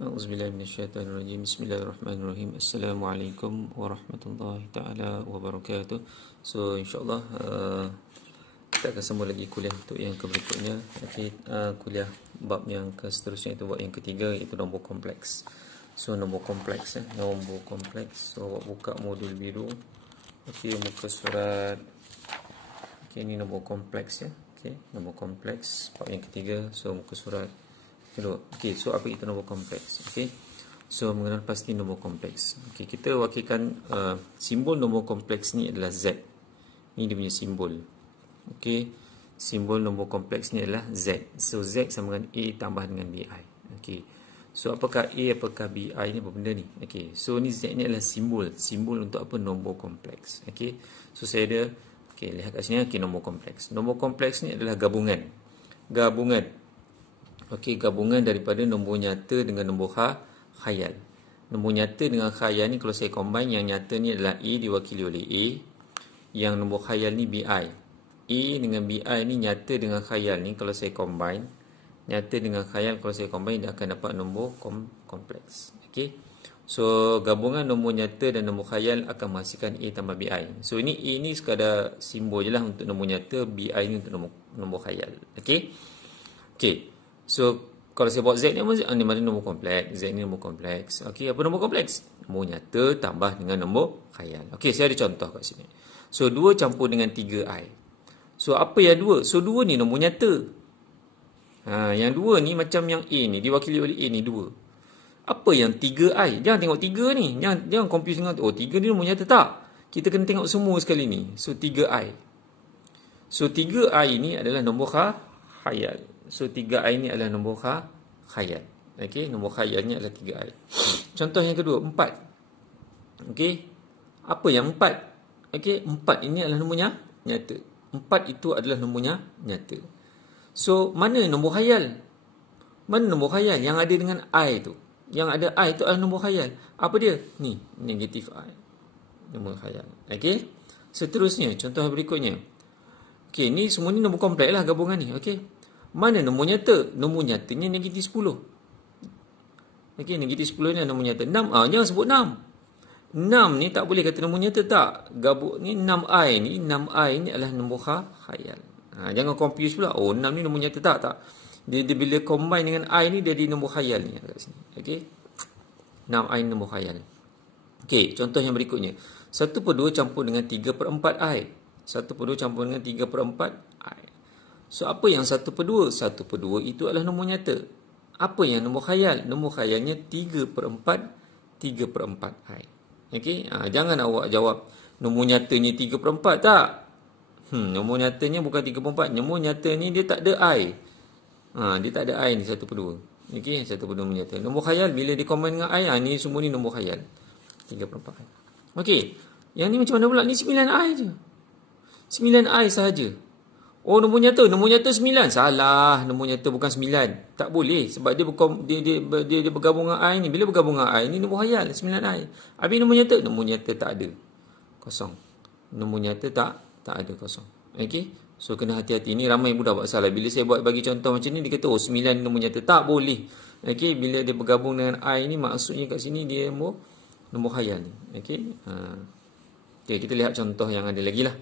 A'udzubillahi minasyaitonirrajim. Bismillahirrahmanirrahim. Assalamualaikum warahmatullahi taala wabarakatuh. So insyaallah kita akan sambung lagi kuliah untuk yang berikutnya. Okey, kuliah bab yang seterusnya itu bab yang ketiga, iaitu nombor kompleks. So nombor kompleks nombor kompleks. So buka modul biru. Okey, muka surat. Okey, ini nombor kompleks ya. Okey, nombor kompleks bab yang ketiga. So muka surat kedua. Okey, so apa itu nombor kompleks? Okey. So mengenal pasti nombor kompleks. Okey, kita wakilkan simbol nombor kompleks ni adalah Z. Ni dia punya simbol. Okey. Simbol nombor kompleks ni adalah Z. So Z sama dengan A tambah dengan BI. Okey. So apakah A, apakah BI ni, apa benda ni? Okey. So ni Z ni adalah simbol. Simbol untuk apa? Nombor kompleks. Okey. So saya ada, okey, lihat kat sini, okey, nombor kompleks. Nombor kompleks ni adalah gabungan. Okey, gabungan daripada nombor nyata dengan nombor khayal. Nombor nyata dengan khayal ni kalau saya combine, yang nyata ni adalah A diwakili oleh A. Yang nombor khayal ni BI. A dengan BI ni nyata dengan khayal ni kalau saya combine, nyata dengan khayal kalau saya combine, dia akan dapat nombor kompleks. Okey. So gabungan nombor nyata dan nombor khayal akan menghasilkan A tambah BI. So ini A ni sekadar simbol je lah untuk nombor nyata, BI ni untuk nombor khayal. Okey. Okey. So kalau saya buat Z ni mana nombor kompleks? Z ni nombor kompleks. Okey, apa nombor kompleks? Nombor nyata tambah dengan nombor khayal. Okey, saya ada contoh kat sini. So 2 campur dengan 3i. So apa yang 2? So 2 ni nombor nyata. Yang 2 ni macam yang A ni diwakili oleh A ni 2. Apa yang 3i? Jangan tengok 3 ni. Jangan confuse dengan 3 ni nombor nyata, tak. Kita kena tengok semua sekali ni. So 3i. So 3i ni adalah nombor khayal. So 3i ni adalah nombor khayal. Okey, nombor khayalnya adalah 3i. Contoh yang kedua, 4. Okey. Apa yang 4? Okey, 4 ini adalah nombor nyata. 4 itu adalah nombornya nyata. So mana nombor khayal? Mana nombor khayal yang ada dengan i tu? Yang ada i tu adalah nombor khayal. Apa dia? Ni, negatif i. Nombor khayal. Okey. Seterusnya, contoh berikutnya. Okey, ni semua ni nombor kompleks lah gabungan ni. Okey. Mana nombor nyata? Nombor nyatanya negatif 10. Okey, negatif 10 ni nombor nyata. 6. Jangan sebut 6. 6 ni tak boleh kata nombor nyata, tak. Gabung ni 6i ni. 6i ni adalah nombor khayal. Jangan confuse pula. 6 ni nombor nyata, tak. Dia bila combine dengan i ni, dia di nombor khayal ni kat sini. Okey. 6i ni nombor khayal. Okey, contoh yang berikutnya. 1/2 campur dengan 3/4i. 1/2 campur dengan 3/4i. So apa yang 1/2? 1/2 itu adalah nombor nyata. Apa yang nombor khayal? Nombor khayalnya 3/4i. Okey, jangan awak jawab nombor nyatanya 3/4, tak. Nombor nyatanya bukan 3/4. Nombor nyata ni dia tak ada i. Dia tak ada i ni 1/2. Okey, 1/2 nombor nyata. Nombor khayal bila di combine dengan i, ni semua ni nombor khayal. 3/4i. Okey, yang ni macam mana pula? Ni 9i je. 9i sahaja. Nombor nyata 9. Salah, nombor nyata bukan 9. Tak boleh sebab dia bergabung dengan i ni. Bila bergabung dengan i ni nombor khayal 9i. Habis nombor nyata tak ada. Kosong. Nombor nyata tak ada, kosong. Okey. So kena hati-hati. Ni ramai budak buat salah. Bila saya bagi contoh macam ni, dia kata 9 nombor nyata. Tak boleh. Okey, bila dia bergabung dengan i ni, maksudnya kat sini dia nombor khayal ni. Okey. Okey, kita lihat contoh yang ada lagi lah.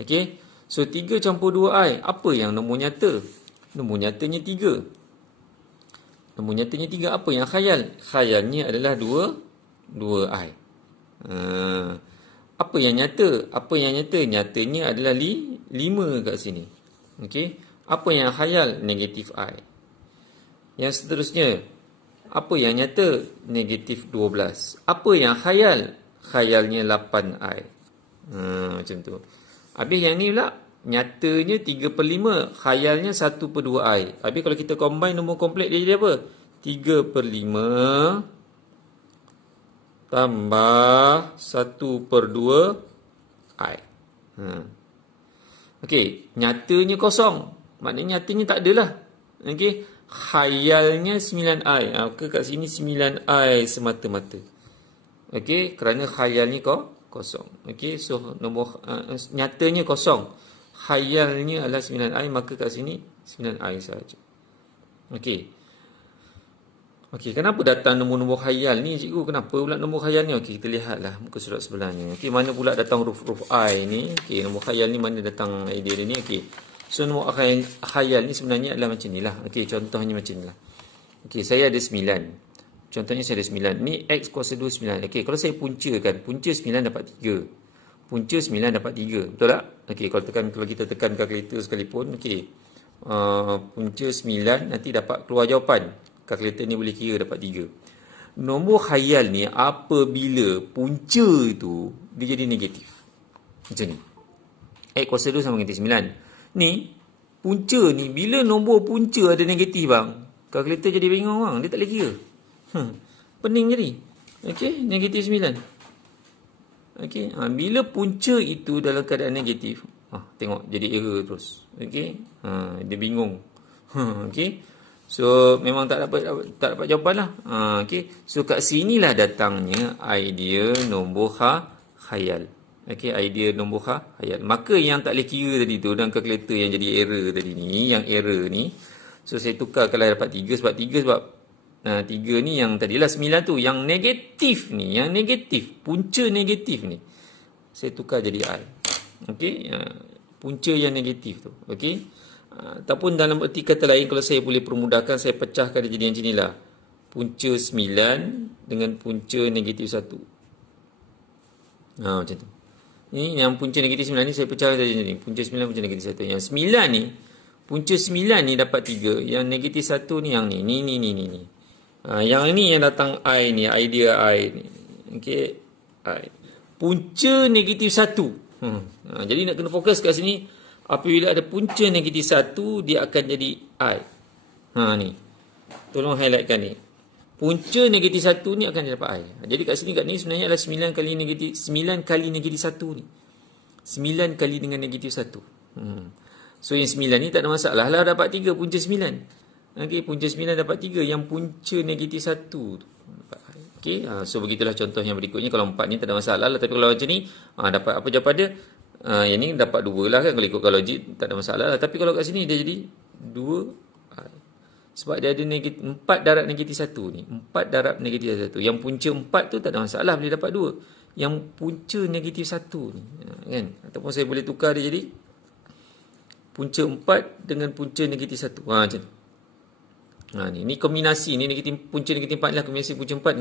Okey. So 3 campur 2i. Apa yang nombor nyata? Nombor nyatanya 3. Nombor nyatanya 3. Apa yang khayal? Khayalnya adalah 2i. Apa yang nyata? Apa yang nyata? Nyatanya adalah 5 kat sini. Okey. Apa yang khayal? Negatif i. Yang seterusnya. Apa yang nyata? Negatif 12. Apa yang khayal? Khayalnya 8i. Macam tu. Habis yang ni pula, nyatanya 3/5, khayalnya 1/2i. Habis kalau kita combine nombor kompleks dia jadi apa? 3/5 tambah 1/2i. Okey, nyatanya kosong. Maknanya nyatanya tak adalah. Okey, khayalnya 9i. Maka kat sini 9i semata-mata. Okey, kerana khayalnya kosong. Okey, so nombor nyatanya kosong. Khayalnya adalah 9i, maka kat sini 9i sahaja. Okey. Okey, kenapa datang nombor-nombor khayal ni cikgu? Kenapa pula nombor khayal ni? Okey, kita lihatlah muka surat sebelahnya. Okey, mana pula datang huruf-huruf I ni? Okey, nombor khayal ni mana datang idea dia ni? Okey. So nombor khayal ni sebenarnya adalah macam nilah. Okey, contohnya macam nilah. Okey, saya ada 9. Contohnya saya ada 9. Ni X kuasa 2 9. Okey, kalau saya puncakan, punca 9 dapat 3. Punca 9 dapat 3. Betul tak? Okey, kalau kita tekan kalkulator sekalipun, okey. Punca 9 nanti dapat keluar jawapan. Kalkulator ni boleh kira dapat 3. Nombor khayal ni apabila punca tu dia jadi negatif. Macam ni. X kuasa 2 sama dengan 9. Ni punca ni bila nombor punca ada negatif bang, kalkulator jadi bingung bang, dia tak boleh kira. Pening jadi. Okey, negatif 9. Okey, bila punca itu dalam keadaan negatif, tengok jadi error terus. Okey, dia bingung. Okey. So memang tak dapat jawapan lah. Okey. So kat sinilah datangnya idea nombor khayal. Okey, idea nombor khayal. Maka yang tak boleh kira tadi tu dan kalkulator yang jadi error tadi ni, yang error ni, so saya tukar kalau dapat 3 sebab 3 ni yang tadilah 9 tu, yang negatif ni, yang negatif, punca negatif ni, saya tukar jadi I. Okey, punca yang negatif tu. Okey. Ataupun dalam erti kata lain, kalau saya boleh permudahkan, saya pecahkan dia jadi macam inilah. Punca 9 dengan punca negatif 1. Macam tu. Ni yang punca negatif 9 ni saya pecahkan jadi macam ni. Punca 9, punca negatif 1. Yang 9 ni, punca 9 ni dapat 3. Yang negatif 1 ni yang ni. Ni. Yang ni yang datang I ni, idea I ni. Okey, I. Punca negatif 1. Jadi nak kena fokus kat sini. Apabila ada punca negatif 1, dia akan jadi I. Ni. Tolong highlightkan ni. Punca negatif 1 ni akan dapat I. Jadi kat sini, kat ni sebenarnya adalah 9 kali negatif 1 ni. 9 kali dengan negatif 1. So yang 9 ni tak ada masalah lah, dapat 3 punca 9. Okey, punca 9 dapat 3. Yang punca negatif 1 tu dapat I. Okey, so begitulah contoh yang berikutnya. Kalau 4 ni tak ada masalah lah. Tapi kalau macam ni, dapat apa jawapan dia? Yang ni dapat 2 lah kan, kalau ikutkan logik tak ada masalah lah. Tapi kalau kat sini dia jadi 2I. Sebab dia ada 4 darab negatif 1 ni. 4 darab negatif 1. Yang punca 4 tu tak ada masalah, boleh dapat 2. Yang punca negatif 1 ni, kan? Ataupun saya boleh tukar dia jadi punca 4 dengan punca negatif 1. Macam tu. Ni kombinasi ni, punca negatif 4 ni lah kombinasi punca 4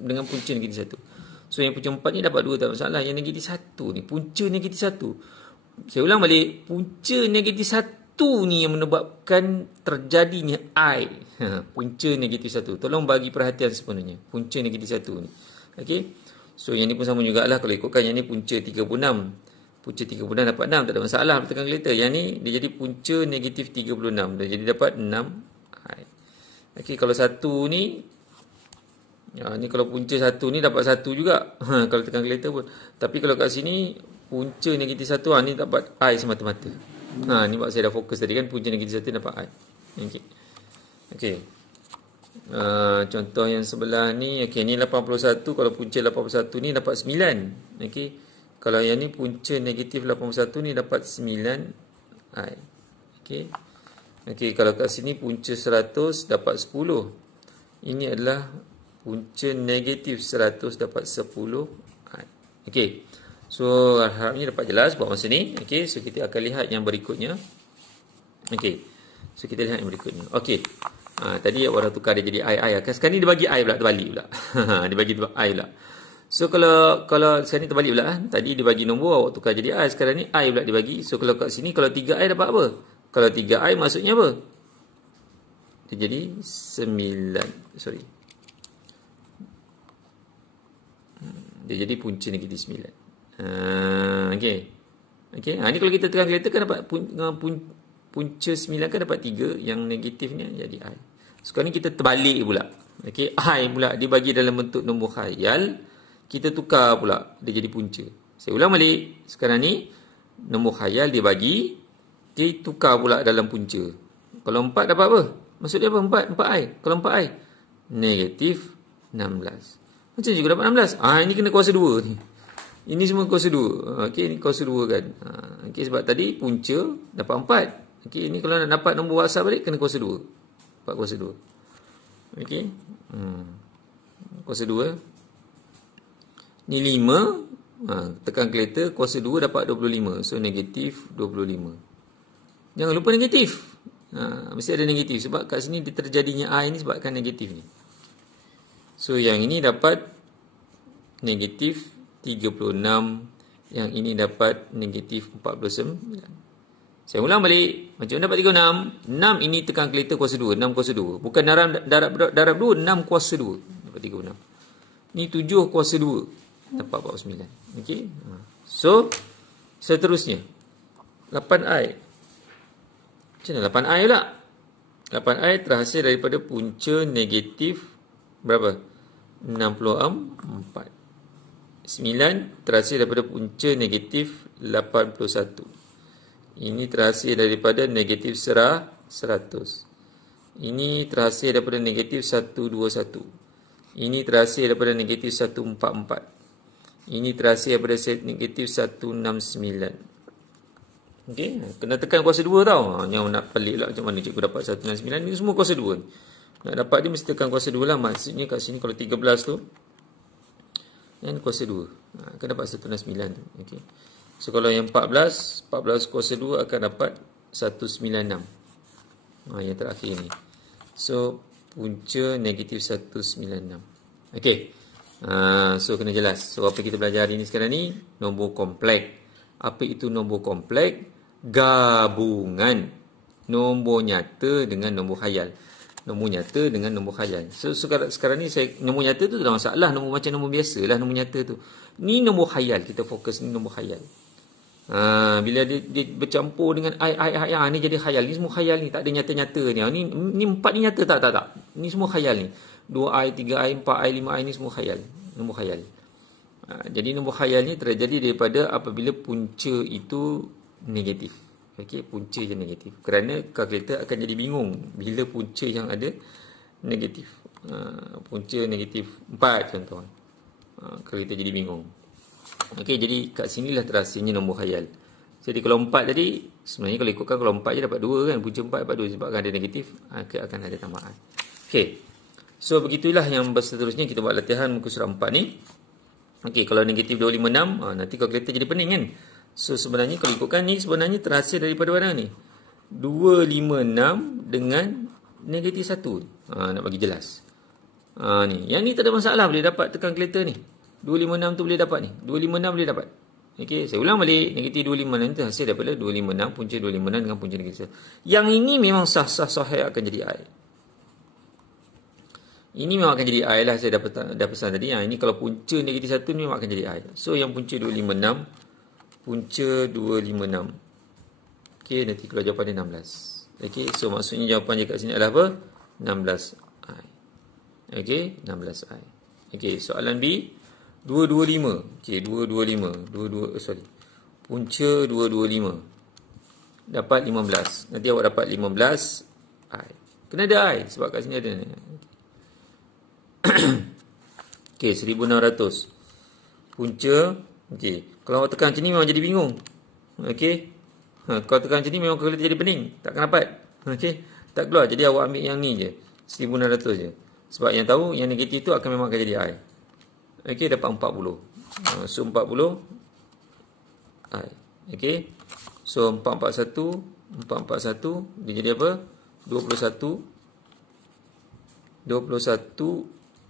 dengan punca negatif 1. So yang punca 4 ni dapat 2 tak masalah. Yang negatif 1 ni, punca negatif 1. Saya ulang balik, punca negatif 1 ni yang menyebabkan terjadinya I. Punca negatif 1. Tolong bagi perhatian sepenuhnya. Punca negatif 1 ni. Okey. So yang ni pun sama jugalah. Kalau ikutkan yang ni punca 36. Punca 36 dapat 6. Tak ada masalah. Tekan kalkulator. Yang ni dia jadi punca negatif 36. Dia jadi dapat 6I. Okey. Kalau 1 ni, ni kalau punca 1 ni dapat 1 juga. Kalau tekan kalkulator pun. Tapi kalau kat sini punca negatif 1, ni dapat I semata-mata. Ni sebab saya dah fokus tadi kan, punca negatif 1 dapat I. Okey. Contoh yang sebelah ni, okey, ni 81. Kalau punca 81 ni dapat 9. Okey. Kalau yang ni punca negatif 81 ni dapat 9I. Okey. Okey, kalau kat sini punca 100 dapat 10. Ini adalah punca negatif 100 dapat 10I. Okey. So harapnya dapat jelas buat masa ni. Okey, so kita akan lihat yang berikutnya. Okey. So kita lihat yang berikutnya. Okey. Tadi awak dah tukar dia jadi I. Sekarang ni dia bagi I pula, terbalik pula. Dia bagi I pula. So kalau sekarang ni terbalik pula. Tadi dia bagi nombor, awak tukar jadi I. Sekarang ni I pula dia bagi. So kalau kat sini, kalau 3I dapat apa? Kalau 3I maksudnya apa? Dia jadi 9. Dia jadi punca negatif 9. Okey. Ni kalau kita tekan kalkulator kan dapat punca 9 kan dapat 3. Yang negatifnya jadi I. Sekarang ni kita terbalik pula. Okey, I pula dia bagi dalam bentuk nombor khayal. Kita tukar pula, dia jadi punca. Saya ulang balik. Sekarang ni nombor khayal dia bagi, dia tukar pula dalam punca. Kalau 4 dapat apa? Maksud dia apa? 4I. Kalau 4I negatif 16. Macam juga dapat 16. Ini kena kuasa 2 ni. Ini semua kuasa 2. Okey, ni kuasa 2 kan. Okey, sebab tadi punca dapat 4. Okey, ini kalau nak dapat nombor asal balik kena kuasa 2. Dapat kuasa 2. Okey. Kuasa 2. Ni 5. Tekan kereta, kuasa 2 dapat 25. So, negatif 25. Jangan lupa negatif. Mesti ada negatif. Sebab kat sini terjadinya I ni sebabkan negatif ni. So, yang ini dapat negatif 36. Yang ini dapat negatif 49. Saya ulang balik. Macam mana dapat 36? 6 ini tekan kereta kuasa 2. 6 kuasa 2. Bukan darab 2. 6 kuasa 2. Dapat 36. Ni 7 kuasa 2. Dapat 49. Okey. So, seterusnya. 8I. Macam mana 8I pula? 8I terhasil daripada punca negatif berapa? 64. 9 terhasil daripada punca negatif 81. Ini terhasil daripada negatif 100. Ini terhasil daripada negatif 121. Ini terhasil daripada negatif 144. Ini terhasil daripada negatif 169. Okey, kena tekan kuasa 2 tau. Yang nak pelik lah macam mana cikgu dapat 169. Ini semua kuasa 2. Nak dapat dia mesti tekan kuasa 2 lah. Maksudnya kat sini kalau 13 tu, yang kuasa 2. Akan dapat 169 tu. Okey. So kalau yang 14 kuasa 2 akan dapat 196. Yang terakhir ni. So punca negatif 196. Okey. So kena jelas. So apa kita belajar hari ni sekarang ni? Nombor kompleks. Apa itu nombor kompleks? Gabungan nombor nyata dengan nombor khayal. Nombor nyata dengan nombor khayal. So sekarang ni nombor nyata tu tak ada masalah. Nombor macam nombor biasa lah nombor nyata tu. Ni nombor khayal. Kita fokus ni nombor khayal. Bila dia bercampur dengan I, ni jadi khayal. Ni semua khayal ni. Tak ada nyata-nyata ni. Ni 4 ni nyata tak. Ni semua khayal ni. 2I, 3I, 4I, 5I ni semua khayal. Nombor khayal. Jadi nombor khayal ni terjadi daripada apabila punca itu negatif. Okey, punca yang negatif. Kerana kalkulator akan jadi bingung bila punca yang ada negatif. Punca negatif 4 contoh. Kalkulator jadi bingung. Okey, jadi kat sinilah terhasilnya nombor khayal. Jadi kalau 4 tadi, sebenarnya kalau ikutkan kalau 4 je dapat 2 kan. Punca 4 dapat 2 sebab ada negatif, akan ada tambahan. Okey. So begitulah yang seterusnya kita buat latihan muka surat 4 ni. Okey, kalau negatif 256, nanti kalkulator jadi pening kan. So sebenarnya kalau ikutkan ni sebenarnya terhasil daripada mana ni? 256 dengan negatif 1. Nak bagi jelas. Ni, yang ni tak ada masalah, boleh dapat tekan kalkulator ni. 256 tu boleh dapat ni. 256 boleh dapat. Okey, saya ulang balik. Negatif 256 tu hasil daripada 256, punca 256 dengan punca negatif 1. Yang ini memang sah-sah sahih akan jadi I. Ini memang akan jadi I lah. Saya dah pesan tadi. Ini kalau punca negatif 1 ni memang akan jadi I. So yang punca 256, punca 256. Okey, nanti keluar jawapan dia 16. Okey, so maksudnya jawapan dia kat sini adalah apa? 16I. Okey, 16I. Okey, soalan B 225. Okey, 225. Punca 225. Dapat 15. Nanti awak dapat 15I. Kena ada I sebab kat sini ada ni. Okey, 1600. Punca. Okey, kalau awak tekan macam ni memang jadi bingung. Okey. Kalau tekan macam ni memang kalkulator jadi pening. Takkan dapat. Okey, tak keluar. Jadi awak ambil yang ni je. 1600 je. Sebab yang tahu yang negatif tu memang akan jadi I. Okey, dapat 40. So 40 I. Okey. So 441 dia jadi apa? 21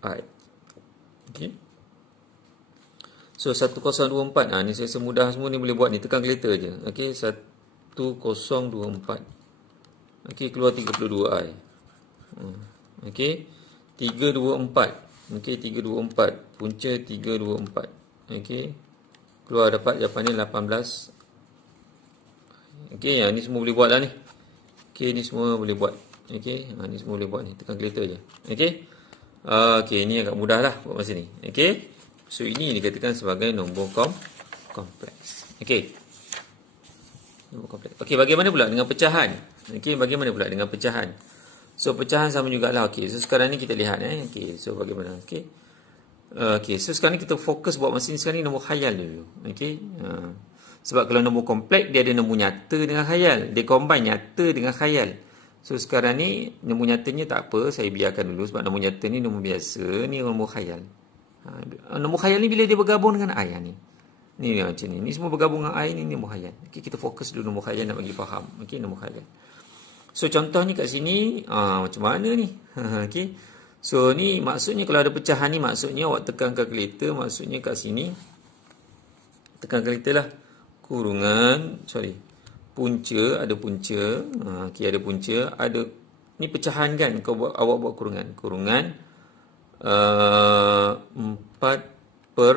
I. Okey. So 1024. Ni saya semudah semua ni boleh buat ni, tekan kalkulator je. Okey, 1024. Okey, keluar 32I. Okey. 324. Okey, 324. Punca 324. Okey. Keluar dapat jawapannya 18. Okey, yang ni semua boleh buat lah ni. Okey, ni semua boleh buat. Okey, ni semua boleh buat ni, tekan kalkulator je. Okey. Okey, ini agak mudah lah buat masa ni. Okey. So ini dikatakan sebagai nombor kompleks. Okey. Nombor kompleks. Okey, bagaimana pula dengan pecahan? Okey, bagaimana pula dengan pecahan? So pecahan sama jugalah. Okey, so sekarang ni kita lihat okey, so bagaimana? Okey. Okey, so sekarang ni kita fokus buat masa ni sekarang ni nombor khayal dulu. Okey. Sebab kalau nombor kompleks dia ada nombor nyata dengan khayal. Dia combine nyata dengan khayal. So sekarang ni nombor nyatanya tak apa, saya biarkan dulu sebab nombor nyata ni nombor biasa, ni nombor khayal. Nombor khayal ni bila dia bergabung dengan I ni. Ni macam ni. Ni semua bergabung dengan I ni nombor khayal. Okey, kita fokus dulu nombor khayal nak bagi faham. Okey, nombor khayal. So contoh ni kat sini macam mana ni? Okey. So ni maksudnya kalau ada pecahan ni maksudnya awak tekan kalkulator, maksudnya kat sini tekan kalkulator lah. Punca, ada punca. Okey, ada punca, ada ni pecahan kan, awak buat kurungan. 4 per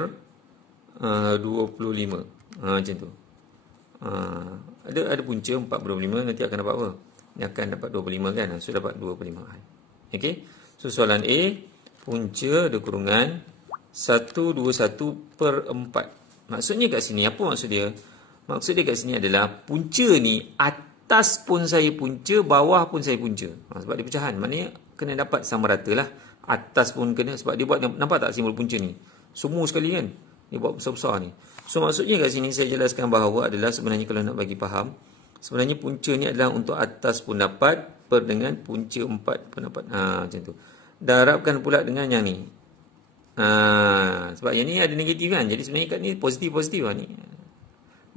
25. Macam tu. Ada punca 4 per 25, nanti akan dapat apa? Ni akan dapat 25 kan? So dapat 25i. Okey. So soalan A, punca ada kurungan 121 per 4. Maksudnya kat sini, apa maksud dia? Maksud dia kat sini adalah punca ni atas pun saya punca, bawah pun saya punca. Sebab dia pecahan. Maknanya kena dapat sama rata lah. Atas pun kena, sebab dia buat, nampak tak simbol punca ni? Semua sekali kan? Dia buat besar-besar ni. So maksudnya kat sini saya jelaskan bahawa adalah sebenarnya kalau nak bagi faham, sebenarnya punca ni adalah untuk atas pun dapat per dengan punca 4 pun dapat. Macam tu. Darabkan pula dengan yang ni. Sebab yang ni ada negatif kan? Jadi sebenarnya kat ni positif-positif lah ni.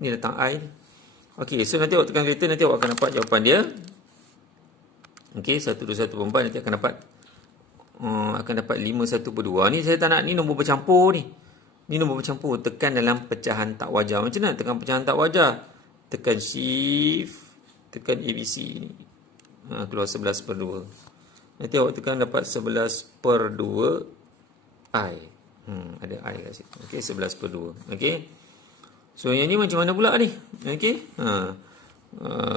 Ni datang I. Okey, so nanti awak tekan kereta, nanti awak akan dapat jawapan dia. Okey, 121/4 nanti akan dapat 51/2. Ni saya tak nak, ni nombor bercampur ni. Ni nombor bercampur, tekan dalam pecahan tak wajar. Macam mana tekan pecahan tak wajar? Tekan shift, tekan ABC ni. Keluar 11/2. Nanti awak tekan dapat 11/2 I. Ada I kat situ. Okey, 11/2. Okey. So yang ni macam mana pula ni? Okey.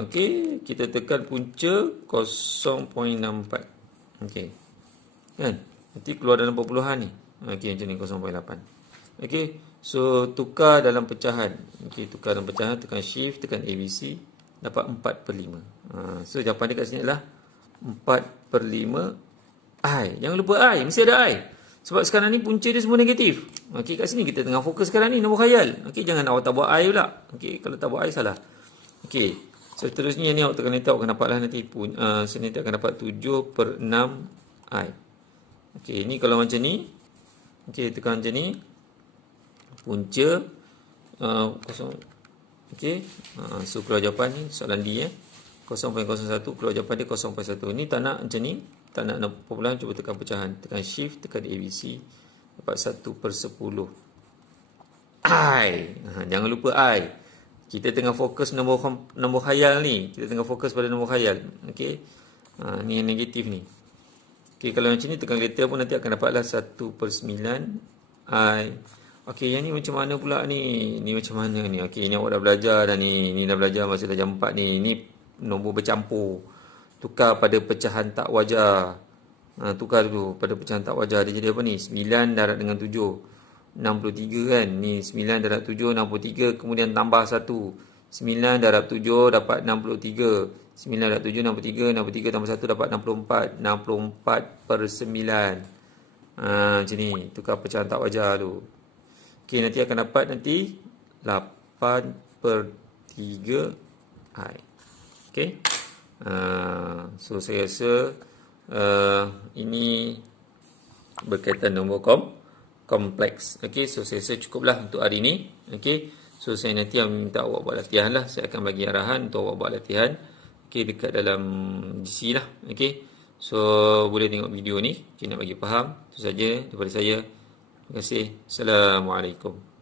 Okey, kita tekan punca 0.64. Okey. Kan? Nanti keluar dalam perpuluhan ni. Okey, macam ni 0.8. Okey. So tukar dalam pecahan. Okey, tukar dalam pecahan, tekan shift, tekan ABC, dapat 4/5. So jawapan dia kat sini adalah 4/5 I. Jangan lupa I, mesti ada I. Sebab sekarang ni punca dia semua negatif. Okey, kat sini kita tengah fokus sekarang ni nombor khayal. Okey, jangan awak tak buat I pula. Okey, kalau tak buat I salah. Okey. So seterusnya ni awak tekan enter, awak akan dapatlah nanti sini nanti akan dapat 7/6 I. Okey, ni kalau macam ni. Okey, tekan macam ni. Punca kosong. Okey. So keluar jawapan ni soalan D 0.01, keluar jawapan dia 0.1. Ni tak nak macam ni. Tak nak perpuluhan, cuba tekan pecahan. Tekan shift, tekan ABC. Dapat 1/10 I. Jangan lupa I. Kita tengah fokus nombor khayal ni. Kita tengah fokus pada nombor khayal. Okey. Ni yang negatif ni. Okey, kalau macam ni tekan letter pun nanti akan dapatlah 1/9 I. Okey, yang ni macam mana pula ni? Ni macam mana ni? Okey, ni awak dah belajar dah ni. Ni dah belajar masa dah jam 4 ni. Ni nombor bercampur. Tukar pada pecahan tak wajar. Tukar dulu pada pecahan tak wajar. Dia jadi apa ni? 9 darab dengan 7. 63 kan? Ni 9 darab 7, 63. Kemudian tambah 1. 9 darab 7 dapat 63. 9 darab 7, 63. 63 tambah 1 dapat 64. 64/9. Macam ni. Tukar pecahan tak wajar tu. Okey, nanti akan dapat nanti 8/3 I. Okey. So saya rasa ini berkaitan nombor kompleks. Okey, so saya rasa cukuplah untuk hari ini. Okey, so saya nanti minta awak buat latihan lah. Saya akan bagi arahan untuk awak buat latihan. Okey, dekat dalam GC lah. Okey, so boleh tengok video ni. Okey, nak bagi faham. Itu saja daripada saya. Terima kasih. Assalamualaikum.